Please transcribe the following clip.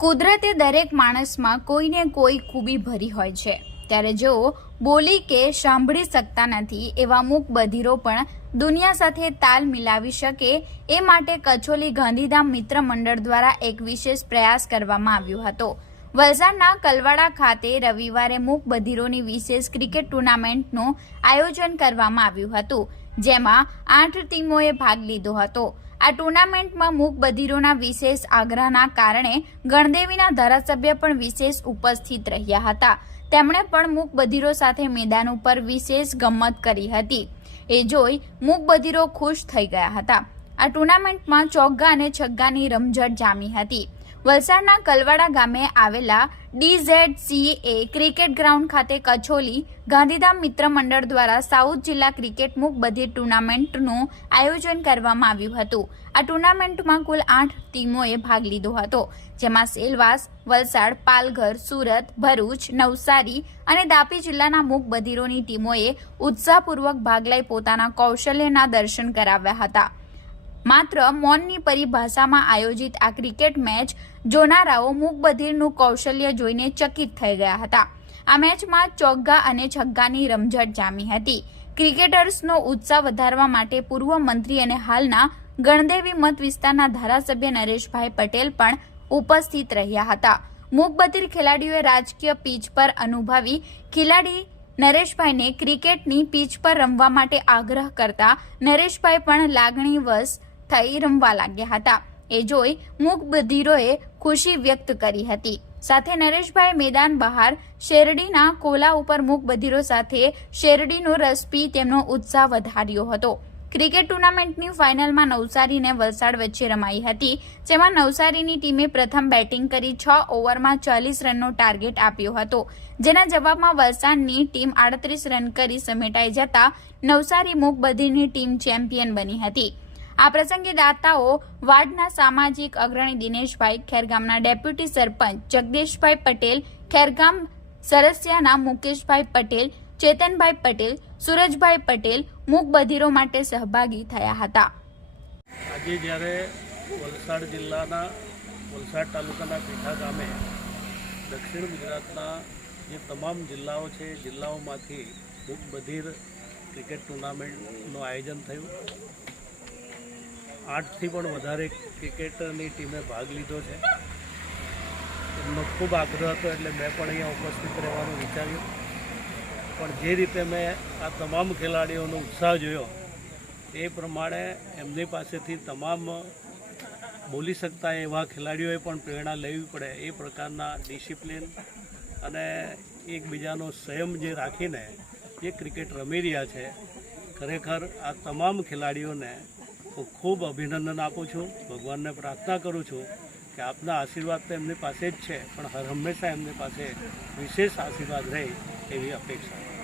કુદરતે દરેક માણસમાં કોઈને કોઈ ખૂબી ભરી હોય છે. ત્યારે જેઓ બોલી કે સાંભળી શકતા નથી એવા મૂક બધીરો પણ દુનિયા સાથે તાલ મિલાવી શકે એ માટે કચોલી ગાંધીધામ મિત્ર મંડળ દ્વારા એક વિશેષ પ્રયાસ કરવામાં આવ્યો હતો. વલસાડના કલવાડા ખાતે રવિવારે મૂક બધીરોની વિશેષ ક્રિકેટ ટુર્નામેન્ટનું આયોજન કરવામાં આવ્યું હતું. જેમાં આઠ ટીમોએ ભાગ લીધો હતો. આ ટુર્નામેન્ટમાં મૂક બધિરોના વિશેષ આગ્રહના કારણે ગણદેવીના ધારાસભ્ય પણ વિશેષ ઉપસ્થિત રહ્યા હતા. તેમણે પણ મૂક બધિરો સાથે મેદાન ઉપર વિશેષ ગમ્મત કરી હતી. એ જોઈ મૂક બધિરો ખુશ થઈ ગયા હતા. આ ટુર્નામેન્ટમાં ચોગ્ગા અને છગ્ગાની રમઝટ જામી હતી. વલસાડના કલવાડા ગામે આવેલા ડીઝેડસીએ ક્રિકેટ ગ્રાઉન્ડ ખાતે કચોલી ગાંધીધામ મિત્ર મંડળ દ્વારા સાઉથ જિલ્લા ક્રિકેટ મૂક બધિર ટુર્નામેન્ટનું આયોજન કરવામાં આવ્યું હતું. આ ટુર્નામેન્ટમાં કુલ આઠ ટીમોએ ભાગ લીધો હતો, જેમાં સેલવાસ, વલસાડ, પાલઘર, સુરત, ભરૂચ, નવસારી અને તાપી જિલ્લાના મૂક બધીરોની ટીમોએ ઉત્સાહપૂર્વક ભાગ લઈ પોતાના કૌશલ્યના દર્શન કરાવ્યા હતા. માત્ર મૌનની પરિભાષામાં આયોજિત આ ક્રિકેટ મેચ જોનારાઓ મૂકબધિરનું કૌશલ્ય જોઈને ચકિત થઈ ગયા હતા. આ મેચમાં ચોગ્ગા અને છગ્ગાની રમઝટ જામી હતી. ક્રિકેટર્સનો ઉત્સાહ વધારવા માટે પૂર્વ મંત્રી અને હાલના ગણદેવી મત વિસ્તારના ધારાસભ્ય નરેશભાઈ પટેલ પણ ઉપસ્થિત રહ્યા હતા. મૂકબધિર ખેલાડીઓએ રાજકીય પીચ પર અનુભવી ખેલાડી નરેશભાઈને ક્રિકેટની પીચ પર રમવા માટે આગ્રહ કરતા નરેશભાઈ પણ લાગણીવશ થઈ રમવા લાગ્યા હતા. એ જોઈ મૂક બધીરોએ ખુશી વ્યક્ત કરી હતી. સાથે નરેશભાઈ મેદાન બહાર શેરડીના કોલા ઉપર મૂક બધીરો સાથે શેરડીનો રસ પી તેમનો ઉત્સાહ વધાર્યો હતો. ક્રિકેટ ટુર્નામેન્ટની ફાઇનલમાં નવસારી અને વલસાડ વચ્ચે રમાઈ હતી, જેમાં નવસારીની ટીમે પ્રથમ બેટિંગ કરી છ ઓવરમાં ચાલીસ રનનો ટાર્ગેટ આપ્યો હતો. જેના જવાબમાં વલસાડની ટીમ આડત્રીસ રન કરી સમેટાઈ જતા નવસારી મૂક બધિરની ટીમ ચેમ્પિયન બની હતી. આ પ્રસંગે દાતાઓ વાર્ડના સામાજિક અગ્રણી દિનેશભાઈ ખેરગામના ડેપ્યુટી સરપંચ જગદીશભાઈ પટેલ, ખેરગામ સરસિયાના મુકેશભાઈ પટેલ, ચેતનભાઈ પટેલ, સુરજભાઈ પટેલ મૂક બધીરો માટે સહભાગી થયા હતા. આજે જ્યારે વલસાડ જિલ્લાના વલસાડ તાલુકાના પીઠા ગામે દક્ષિણ ગુજરાતના જે તમામ જિલ્લાઓ છે, જિલ્લાઓમાંથી મૂક બધીર ક્રિકેટ ટુર્નામેન્ટનું આયોજન થયું. આઠથી પણ વધારે ક્રિકેટની ટીમે ભાગ લીધો છે. એમનો ખૂબ આગ્રહ હતો એટલે મેં પણ અહીંયા ઉપસ્થિત રહેવાનું વિચાર્યું. પણ જે રીતે મેં આ તમામ ખેલાડીઓનો ઉત્સાહ જોયો, એ પ્રમાણે એમની પાસેથી તમામ બોલી શકતા એવા ખેલાડીઓએ પણ પ્રેરણા લેવી પડે એ પ્રકારના ડિસિપ્લિન અને એકબીજાનો સંયમ જે રાખીને જે ક્રિકેટ રમી રહ્યા છે, ખરેખર આ તમામ ખેલાડીઓને હું ખૂબ અભિનંદન આપું છું, ભગવાનને પ્રાર્થના કરું છું કે આપના આશીર્વાદ તો એમની પાસે જ છે, પણ હર હંમેશા એમની પાસે વિશેષ આશીર્વાદ રહે એવી અપેક્ષા.